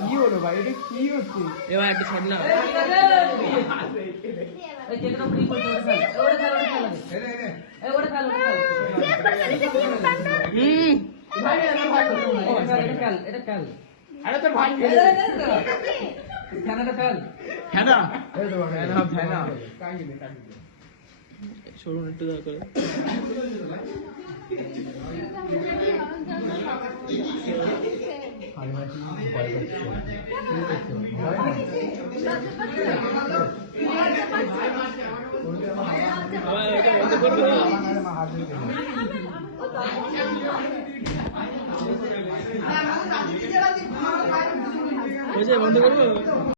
কি হলো ভাই, এটা কি হচ্ছে? এবার একটা ছাড় না। আরে তোর ভাই সরুন একটু দয়া করে। বন্ধ করবো।